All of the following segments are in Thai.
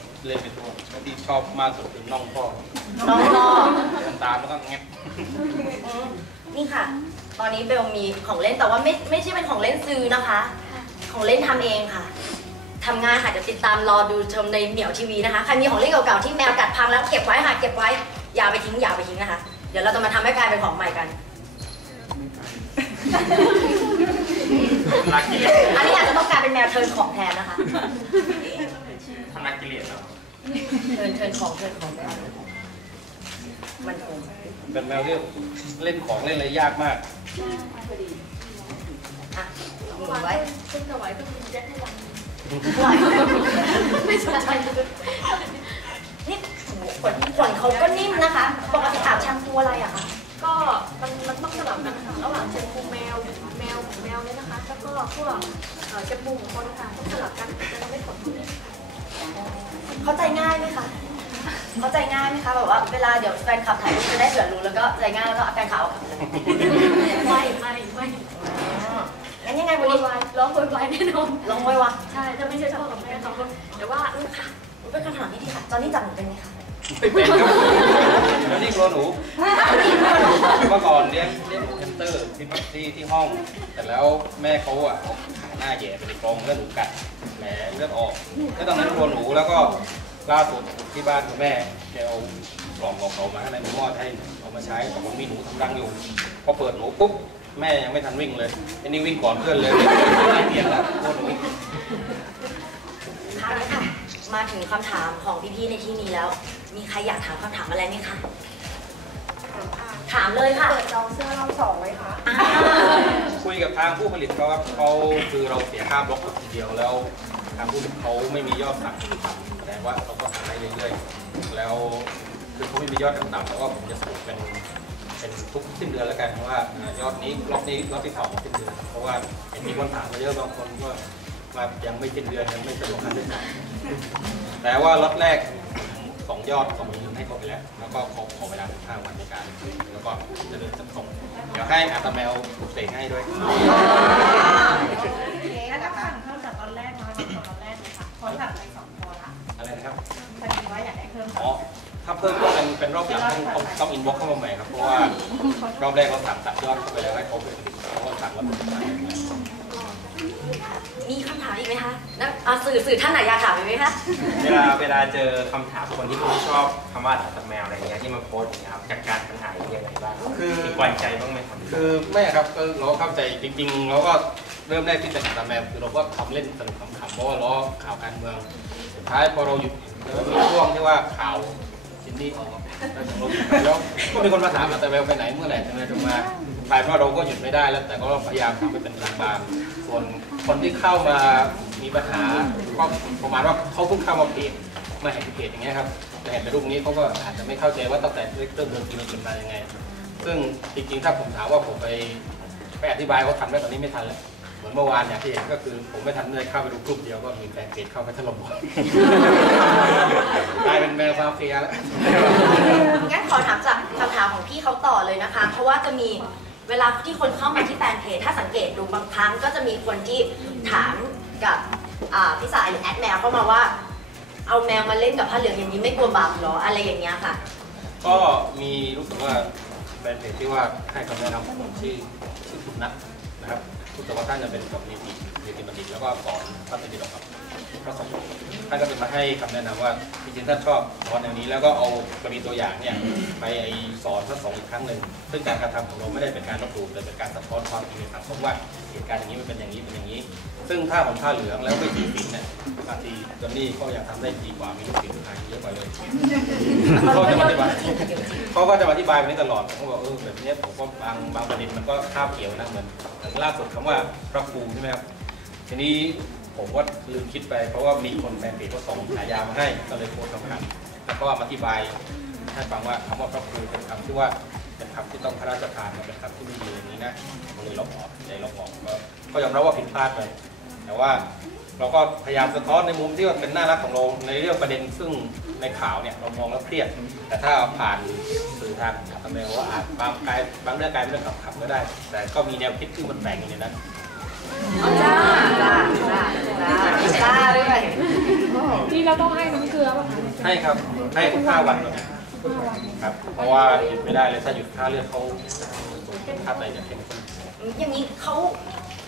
เขาก็เล่นไปทั่วที่ชอบมากสุดคือน่องพ่อน้องพ่อเดินตามแล้วก็แงบอืมนี่ค่ะ ตอนนี้เบลมีของเล่นแต่ว่าไม่ไม่ใช่เป็นของเล่นซื้อนะคะ ของเล่นทำเองค่ะทำงานค่ะจะติดตามรอดูชมในเหมียวทีวีนะคะใครมีของเล่นเก่าๆที่แมวกัดพังแล้วเก็บไว้ค่ะเก็บไว้อย่าไปทิ้งอย่าไปทิ้งนะคะ เดี๋ยวเราจะมาทำให้กลายเป็นของใหม่กัน รักกิเลสอันนี้อาจจะต้องกลายเป็นแมวเทิร์นของแทนนะคะ ทำรักกิเลสเหรอเทิร์นเทิร์นของเทิร์นของไปเอามันคงเป็นแมวที่เล่นของเล่นอะไรยากมากอะหมุนไว้คุณถวายก็คุณแจ็คให้วันไม่สนใจเลยนี่โอ้โหขนขนเขาก็นิ่มนะคะ ปกติอาบแชมพูอะไรอะคะก็มันมันต้องสลับกันค่ะระหว่างแชมพูแมวแมวของแมวเนี่ยนะคะ แล้วก็พวกเอ่อแชมพูของคนค่ะต้องสลับกันจะทำให้ขนเขา เนี่ยเข้าใจง่ายไหมคะเข้าใจง่ายไหมคะแบบว่าเวลาเดี๋ยวแฟนคลับถ่ายรูปจะได้เผื่อรู้แล้วก็ใจง่ายแล้วก็แฟนคลับเอากลับเลยไม่ไม่ไม่อ๋องั้นยังไงโววันยนี้วายร้องโวยวายแน่นอนลองไว้วะใช่จะไม่ใช่พ่อกับแม่สองคนแต่ว่าเออค่ะเป็นคำถามที่ดีค่ะตอนนี้จับหนูเป็นไหมคะไม่เป็นครับแล้วนี่กลัวหนูเมื่อก่อนเลี้ยงเลี้ยงแฮมสเตอร์ที่ที่ที่ห้อง แต่แล้วแม่เขาอะเอาขา หน้าแหย่ไปในกรงแล้วหนูกัดแผลเลือดออกแล้วตอนนั้นกลัวหนูแล้วก็ล่าสุดที่บ้านคุณแม่แกเอากล่องของเขามาให้ในหม้อให้เอามาใช้แต่ผมมีหนูทำรังอยู่ พอเปิดหนูปุ๊บแม่ยังไม่ทันวิ่งเลยไอ้นี่วิ่งก่อนเพื่อนเลยไม่เปลี่ยนแล้วกลัวหนูคราวนี้ค่ะมาถึงคำถามของพี่ๆในที่นี้แล้ว มีใครอยากถามคำถามอะไรไหมคะ ถามเลยค่ะ เปิดจองเสื้อเราสองไว้ค่ะอ่าคุยกับทางผู้ผลิตเขาครับเขาคือเราเสียค่าบล็อกทีเดียวแล้ว ทางผู้ผลิตเขาไม่มียอดสั่งแสดงว่าเราก็สั่งได้เรื่อยๆ แล้วคือเขาไม่มียอดต่ำๆแล้วก็ผมจะส่งเป็นเป็นทุกสิ้นเดือนแล้วกันเพราะว่าอ่ายอดนี้รอบนี้รอบที่สองสิ้นเดือนเพราะว่าเห็นมีคนถามมาเยอะบางคนก็ว่ายังไม่สิ้นเดือนยังไม่สะดวกค่าใช้จ่ายแต่ว่าล็อตแรกส องยอดสองหมื่นให้เขาไปแล้ว แล้วก็ขอขอเวลาห้าวันในการ แล้วก็จะเดินจะส่ง เดี๋ยวให้อาตาแมวเสกให้ด้วยถ้าจะสั่งเพิ่มจากตอนแรกน้อยกว่าตอนแรกเลยค่ะเพราะสั่งไปสองตัวละอะไรนะครับพอดีว่าอยากได้เพิ่มอ๋อถ้าเพิ่มก็เป็นเป็นรอบหลังต้องต้องต้องอินบ็อกเข้ามาใหม่ครับ เพราะว่ารอบแรกเราสั่งตัดยอดเข้าไปแล้วให้เขาเป็นเพราะว่าสั่งแล้วเป็นสั่ง มีคำถามอีกไหมคะนักอ่าสื่อสื่อท่านไหนอยากถามอีกไหมคะเวลาเวลาเจอคำถามคนที่ไม่ชอบคำว่าด่าตัดแมวอะไรอย่างเงี้ยที่มาโพสต์อย่างเงี้ยครับจัดการปัญหาอย่างเงี้ยยังไงบ้างคือ มีกวนใจบ้างไหมครับคือไม่ครับก็เราเข้าใจจริงๆเราก็เริ่มแรกที่จะตัดแมวคือเราก็ทำเล่นสนุกขำๆเพราะว่าล้อข่าวการเมืองสุดท้ายพอเราหยุดแล้วมีช่วงที่ว่าข่าวจินนี่ออกแล้วถึงเราหยุดไปแล้วก็มีคนมาถามแต่แมวไปไหนเมื่อไหร่จะมาจะมา ถ่ายเพราะเราก็หยุดไม่ได้แล้วแต่ก็พยายามทำให้เป็นกลางๆส่วนคนที่เข้ามามีปัญหาก็ประมาณว่าเขาเพิ่งเข้ามาเพจมาเห็นเพจอย่างเงี้ยครับแต่เห็นในรูปนี้เขาก็อาจจะไม่เข้าใจว่าตั้งแต่เริ่มเดินทีมันเป็นมายังไง ซึ่งจริงๆ ถ้าผมถามว่าผมไปไปอธิบายเขาทำได้ตอนนี้ไม่ทันแล้วเหมือนเมื่อวานเนี่ยที่เห็นก็คือผมไม่ทันเลยเข้าไปดูกลุ่มเดียวก็มีแฟนเพจเข้าไปถล่มหมดกลายเป็นแมวมาเฟียแล้วงั้นขอถามจากคำถามของพี่เขาต่อเลยนะคะ เพราะว่าจะมี เวลาที่คนเข้ามาที่แฟนเพจถ้าสังเกตดูบางครั้งก็จะมีคนที่ถามกับพี่สายหรือแอดแมวเข้ามาว่า เอาแมวมาเล่นกับผ้าเหลืองอย่างนี้ไม่กลัวบาปเหรออะไรอย่างเงี้ยค่ะ ก็มีรู้สึกว่าแฟนเพจที่ว่าให้คำแนะนำของผมชื่อชื่อคุนัท นะครับรู้สึกว่าท่านจะเป็นกับนิตินิติบัณฑิตแล้วก็สอนพระติดกกับพระสงฆ์ท่านก็เป็นมาให้คำแนะนำว่าจริงๆท่านชอบสอนแนวนี้แล้วก็เอากรณีตัวอย่างเนี่ยไปสอนพระสงฆ์อีกครั้งหนึ่งซึ่งการกระทำของเราไม่ได้เป็นการลบหลู่แต่เป็นการสะท้อนความจริงในสังคมว่า เหตุการณ์อย่างนี้มันเป็นอย่างนี้เป็นอย่างนี้ ซึ่งถ้าผมผ้าเหลืองแล้วไม่ถือศีลเนี่ยบางทีจอนนี่ก็ยังทำได้ดีกว่ามีลูกศิษย์ไทยเยอะกว่าเลยเขาจะมาอธิบายเขาก็จะมาอธิบายแบบนี้ตลอดผมก็บอกเออแบบเนี้ยผมก็บางบางประเด็นมันก็คาบเกี่ยวนะเหมือนอย่างล่าสุดคำว่าพระครูใช่ไหมครับทีนี้ผมก็ลืมคิดไปเพราะว่ามีคนแฟนเพจเขาส่งฉายามาให้ก็เลยโพสต์คำถามแล้วก็มาอธิบายให้ฟังว่าคำว่าพระครูเป็นคำที่ว่า เป็นคำที่ต้องพระราชทานมันเป็นคำที่มีอยู่างนี้นะก็เลยลบออกใจลบออกก็ยอมรับว่าผิดพลาดไปแต่ว่าเราก็พยายามสะท้อนในมุมที่ว่าเป็นน่ารักของเราในเรื่องประเด็นซึ่งในข่าวเนี่ยเรามองแล้วเครียด แต่ถ้าผ่านสื่อทางทำไมว่าอาจบางกายบางเรื่องกลายเป็นเรื่องขับก็ได้ แต่ก็มีแนวคิดที่มันแบ่งอยู่ในนั้นจ้าจ้าจ้าจ้าด้วยที่เราต้องให้น้ำเกลือป่ะคะให้ครับให้ทุกห้าวันเลย ครับ เพราะว่าหยุดไม่ได้เลยถ้าหยุดค่าเลือดเขาค่าไตจะเข้มข้นอย่างนี้เขา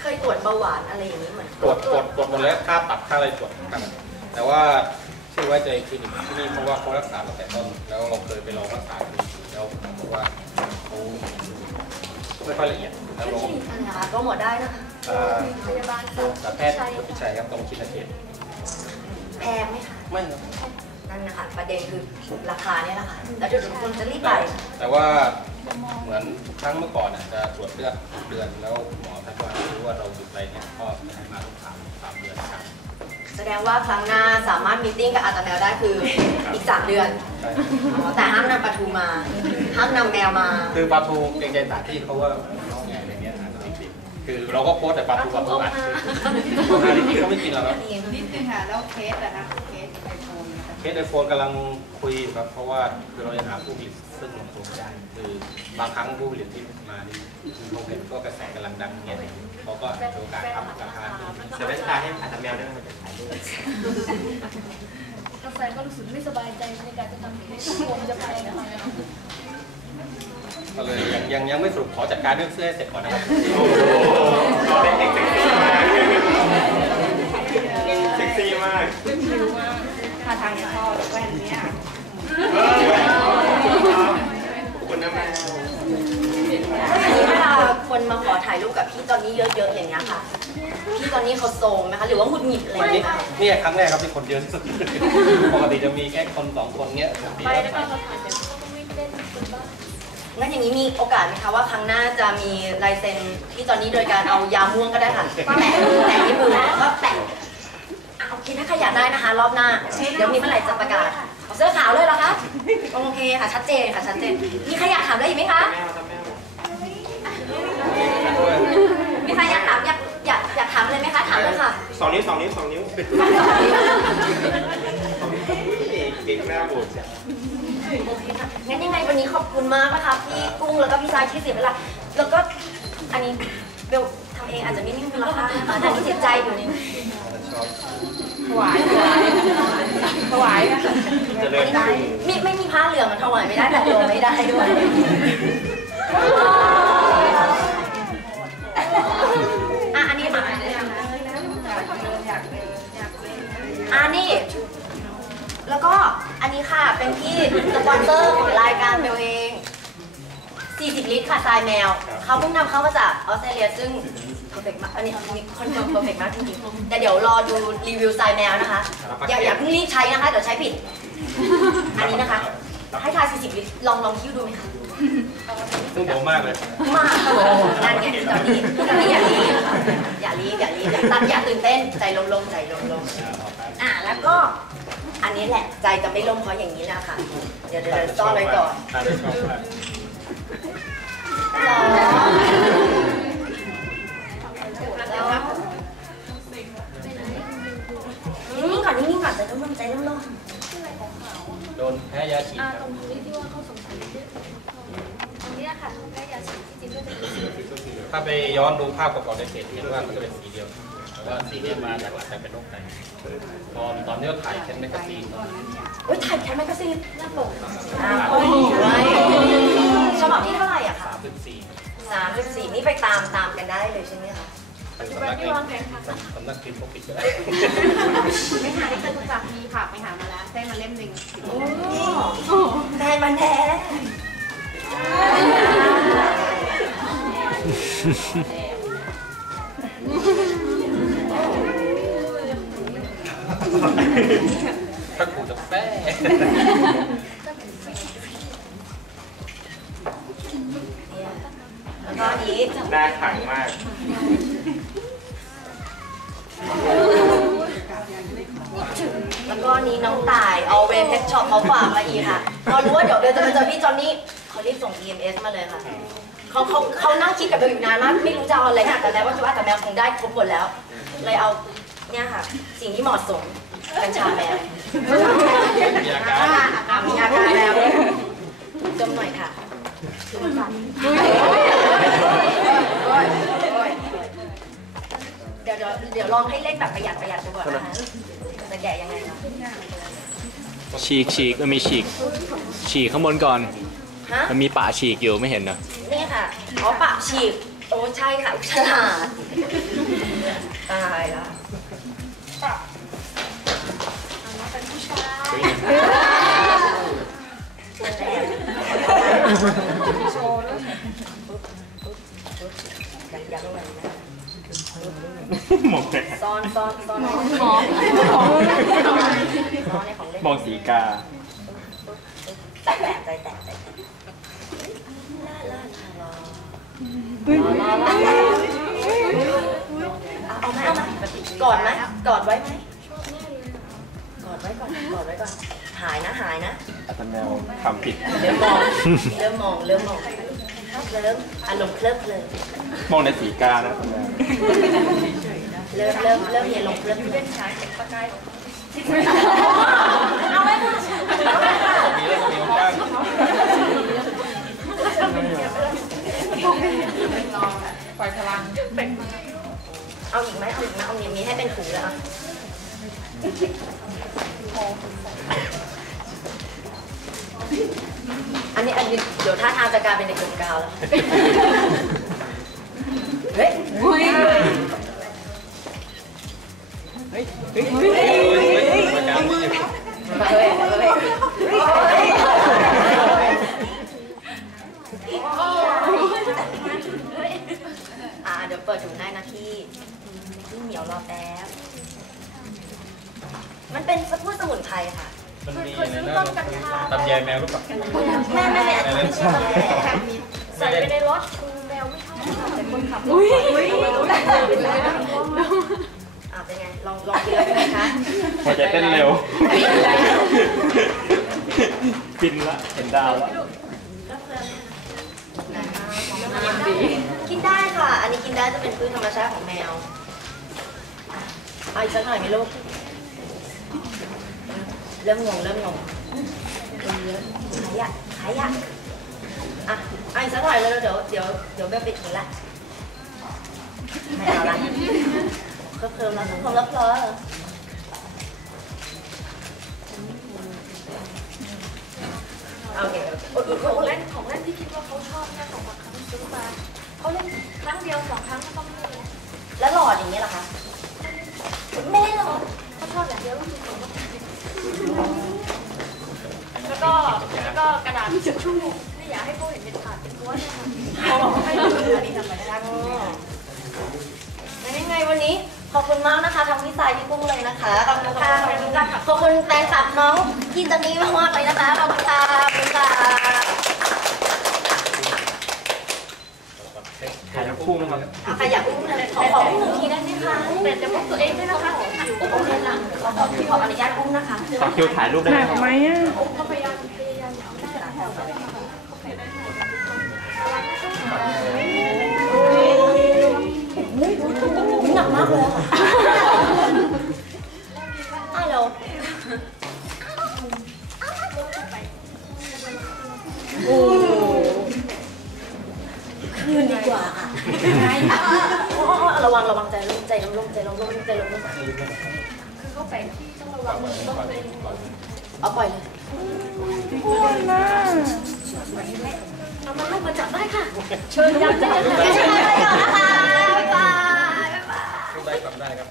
เคยตรวจเบาหวานอะไรอย่างนี้เหมือนตรวจตรวจตรวจหมดแล้วค่าตับค่าอะไรตรวจครับแต่ว่าที่ไว้ใจคลินิกที่นี่เพราะว่าเขารักษาตั้งแต่ต้นแล้วเราเคยไปลองรักษาคลินิกแล้วผมบอกว่าเขาไม่ค่อยละเอียดแล้วลองอันนี้นะคะก็หมดได้นะคะเอ่อพยาบาลสัตวแพทย์พิชัยครับตรงชินเขตแพงไหมคะไม่ครับ นั่นนะคะประเด็นคือราคาเนี่ยแหละค่ะแล้วเดี๋ยวทุกคนจะรีบไป แต่ว่าเหมือนทุกครั้งเมื่อก่อนน่ะจะตรวจเลือดทุกเดือนแล้วหมอทักว่ารู้ว่าเราหยุดอะไรเนี่ยก็จะให้มาทุกสามสามเดือนครั้งแสดงว่าครั้งหน้าสามารถมีตติ้งกับอาตาแมวได้คืออีกสามเดือนใช่อ๋อแต่ห้ามนำปลาทูมา ห้ามนำแมวมา คือปลาทูเกรงใจสถานที่เขาว่าน้องไงอะไรเงี้ยอ่านจริงๆคือเราก็โพสต์แต่ปลาทูปลาทูอัดคืออาหารที่เขาไม่กินหรอกครับนิดนึงค่ะแล้วเคสอะคะเคส เคสไอโฟนกำลังคุยอยู่ครับ เพราะว่าคือเราจะหาผู้ผลิตซึ่งลงตัวไม่ได้ คือบางครั้งผู้ผลิตที่มานี่คือเขาเห็นก็กระแสกำลังดังเงี้ยเขาก็มีโอกาสทำราคาที่เซเว่นตาให้อาจจะแมวได้ไหมมันจะขายด้วยกาแฟก็รู้สึกไม่สบายใจในการจะทำให้ผมจะไปนะคะก็เลยยังยังยังไม่สรุปขอจัดการเรื่องเสื้อให้เสร็จก่อนนะครับเป็นเด็กเซ็กซี่มากเซ็กซี่มาก ถ้าทางจะชอบแว่นเนี้ยขอบคุณนะแม่อันนี้เวลาคนมาขอถ่ายรูปกับพี่ตอนนี้เยอะๆอย่างเงี้ยค่ะ พี่ตอนนี้เขาโซมไหมคะ หรือว่าหงุดหงิดอะไรวันไหมนี้คะเนี่ยครั้งแรกครับที่คนเยอะที่สุด ปกติจะมีแค่คนสองคนเงี้ยไปแล้วก็เขาถ่ายเดี๋ยวเขาต้องวิ่งเล่นคนบ้างั้นอย่างนี้มีโอกาสไหมคะว่าครั้งหน้าจะมีลายเซ็นพี่ตอนนี้โดยการเอายาม่วงก็ได้ค่ะแตะแตะที่มือแล้วก็แตะ อะโอเคถ้าขยันได้นะคะ รอบหน้า เดี๋ยวมีเมื่อไหร่จะประกาศเอาเสื้อขาวเลยเหรอคะ โอเคค่ะ ชัดเจนค่ะ ชัดเจน มีใครอยากถามอะไรอีกไหมคะแมวจะแมวมีใครอยากถามอยากอยากอยากถามอะไรไหมคะ ถามเลยค่ะ สองนิ้วสองนิ้วสองนิ้วปิดเก่งมากบุตรโอเคค่ะ งั้นยังไงวันนี้ขอบคุณมากนะคะพี่กุ้งแล้วก็พี่ชายที่เสียเวลา แล้วก็อันนี้เบลทำเองอาจจะไม่มีมูลค่านะคะแต่ที่จิตใจอยู่นี่ชอบถ วายถวายถวายอะจะเลิกไม่ไม่มีผ้าเหลืองมันถวายไม่ได้แต่โยมไม่ได้ด้วยอะอันนี้มาอันนี้ แล้วก็อันนี้ค่ะเป็นพี่สปอนเซอร์ของรายการเบลเอง40 ลิตรค่ะทรายแมว เขาเพิ่งนำเข้ามาจากออสเตรเลียซึ่ง ร์เฟกมากอันนี้อันนี้คอนเฟิร์มเพอร์เฟกมากจริงๆแต่เดี๋ยวรอดูรีวิวทรายแมวนะคะ อย่าอย่าเพิ่งรีบใช้นะคะ เดี๋ยวใช้ผิด อันนี้นะคะ ให้ทาย 40 ลิตร ลองลองคิ้วดูไหมคะซึ่งโบมากเลย มากค่ะนั่นไงตอนนี้ตอนนี้อย่ารีบอย่ารีบอย่ารีบอย่าตัดอย่าตื่นเต้น ใจลงๆใจลงๆอะแล้วก็อันนี้แหละใจจะไม่ลงเพราะอย่างนี้นะคะเดี๋ยวเดี๋ยวเดี๋ยวซ่อนไว้ก่อนทานได้ชอบมากหรอ ๆก่อนนิ่งๆก่อนใจร่มๆใจร่มโดนแพ้ยาฉีดอ่าคตรัรบงนี้ที่ว่าเขาสงสัยเรื่องตรงนี้ค่ะแม่ยาฉีดที่จริงก็จะมีสีถ้าไปย้อนดูภาพประกอบในเพจเห็นว่ามันจะเป็นสีเดียวแต่ว่าสีเนี้มาจากหลังจากเป็นโรคไตตอนตอนนี้เราถ่ายแค่แมกกาซีนๆโอ๊ยถ่ายแค่แมกกาซีนหน้าปกอ้าวโอ้ยฉบับที่เท่าไหร่อะคะ สามสิบสี่ สามสิบสี่นี่ไปตามตามกันได้เลยใช่ไหมคะปัจจุบันที่วางแผนค่ะสำนักพิมพ์ปกปิดก็ได้ไม่หาที่เป็นจากมีผักไปหามาแล้วได้มาเล่มหนึ่งโอ้แฟนมันแท้ถ้าขู่จะแฟ้แล้วก็อันนี้หน้าขังมาก น้องตายเอาเวเพชช็อปเขาฝากมาอีกค่ะพอรู้ว่าเดี๋ยวเดี๋ยวจะมาเจอพี่จอนนี่เขารีบส่ง EMS มาเลยค่ะเขาเขาเขานั่งคิดกับเราอยู่นานมากไม่รู้จะเอาอะไรค่ะแต่แล้วว่าจะว่าแต่แมวคงได้ครบหมดแล้ว เลยเอาเนี่ยค่ะ สิ่งที่เหมาะสมกัญชาแมวมีอาการอะมีอาการแล้วดมหน่อยค่ะเดี๋ยวเดี๋ยวเดี๋ยวลองให้เล่นแบบประหยัดประหยัดดูก่อนนะคะ จะแกะยังไงคะฉีกฉีกมันมีฉีก ฉีกข้างบนก่อน ฮะมันมีป่าฉีกอยู่ไม่เห็นเหรอนี่ค่ะอ๋อปากฉีกโอ้ใช่ค่ะฉลาดตายละยังๆเลยนะ มองไปซ่อนซ่อนซ่อนในของซ่อนในของเล่นมองสีกาใจแตกใจแตกใจแตกลาลาลาลาลาลาเอาไหมเอาไหมกอดไหมกอดไว้ไหมกอดไว้ก่อนกอดไว้ก่อนหายนะหายนะอาจารย์แมวทำผิดเริ่มมองเริ่มมองเริ่มมอง เริ่มอารมณ์เคลิบเพลินมองในสีกานะอาจารย์แมวเริ่มเริ่มเริ่มมีอารมณ์เคลิบเพลินเอาไว้ค่ะเอาไว้ค่ะมีเรื่องมีบ้างเอาอีกไหมเอาอีกไหมเอาอย่างนี้ให้เป็นถุงเลยอะอันนี้อันนี้ เดี๋ยวท่าทางจะกลายเป็นเด็กกลมกาวแล้ว เฮ้ยประจำที่เฮ้ยเฮ้ยอ่าเดี๋ยวเปิดถุงให้นะพี่พี่เหมียวรอแป๊บมันเป็นสมุนสมุนไพรค่ะ มันมีในนั้นตำแยแมวหรือเปล่าแม่แม่แม่อันนี้ไม่ใช่ตำแหน่งใส่ไปในรถคุณแมวไม่ชอบแต่คนขับรถอ่าเป็นไงลองลองกินแล้วเป็นไงคะหัวใจเต้นเร็วปินละเห็นดาวละกินได้ค่ะ อันนี้กินได้จะเป็นพืชธรรมชาติของแมวเอาอีกสักหน่อยไหมลูก เริ่มงงเริ่มงงเยอะขายะขายะอะเอาอีกสักหน่อยเลยเดี๋ยวเดี๋ยวเดี๋ยวเบลไปกินละไม่เอาละเพิ่มเพิ่มแล้วเพิ่มเพิ่มแล้วเพลอโอเคโอเคของเล่นของเล่นที่คิดว่าเขาชอบเนี่ยของบางครั้งซื้อมาเขาเล่นครั้งเดียวสองครั้งก็ต้องเล่นแล้วแล้วหลอดอย่างนี้เหรอคะไม่ได้หลอดเขาชอบอย่างเดียวก็คือของ แล้วก็แล้วก็กระดาษทิชชู่ไม่อยากให้เขาเห็นเป็นขาดเป็นตัวนี่ยค่ะให้ดูอันนี้ธรรมดางั้นยังไงวันนี้ขอบคุณมากนะคะทั้งพี่สายพี่กุ้งเลยนะคะขอบคุณค่ะขอบคุณค่ะขอบคุณแฟนคลับน้องพี่จันนี้มากๆเลยนะคะขอบคุณค่ะขอบคุณค่ะถ่ายน้ำพุ่งครับใครอยากอุ้มอะไรขอขออุ้มหนึ่งทีได้ไหม คะแต่จะพกตัวเองด้วยนะคะโอเคนะขอขอขออนุญาตอุ้มนะคะขอคิวถ่ายรูปได้ไหมครับเขาพยายามพยายามเอาได้หนักมากเลยค่ะอ้าวเร็วโอ้คืนดีกว่าค่ะโอ้ ระวังระวังใจลงใจลงลงใจลงลงใจลงลงคือเขาแปลกที่ต้องระวังมือต้องเป็นเอาปล่อยเลยเอามาลูกมาจับได้ค่ะ เชิญยันได้เลยไม่ค่ะใช่อะไรก่อนนะคะบ๊ายบายบ๊ายบายพูดได้ทำได้ครับ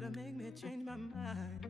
to make me change my mind.